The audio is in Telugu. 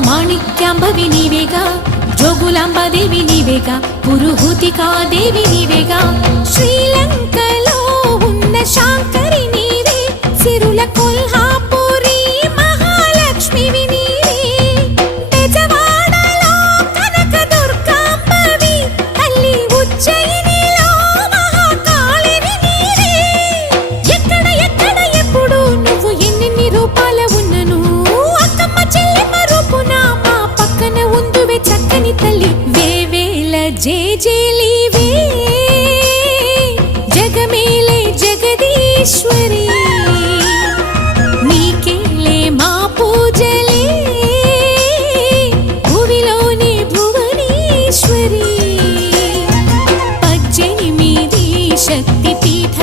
మాణిక్యాంబవి నీవేగా, జోగులాంబాదేవి నీవేగా, పురుహూతికాదేవి నీవేగా. శ్రీలంకలో ఉన్న శాంకరి నీవే, సిరుల కొల్హాపురి మహాలక్ష్మివి నీవే. బెజవాడలో కనక దుర్గాంబవి, తల్లి ఉజ్జయినిలో మహాకాళిని నీవే. ఎక్కడ ఎక్కడ ఎప్పుడు నువ్వు ఎన్నెన్ని రూపాల ఉన్నను, అక్కమ్మ చెల్లెమ్మ రూపున మా పక్కన ఉందువే చక్కని తల్లి. వేవేల జేజేలివే, జగమేలే జగదీశ్వరి, నీకేలే మా పూజలే, భువిలోని భువనేశ్వరి. 18 శక్తి పీఠ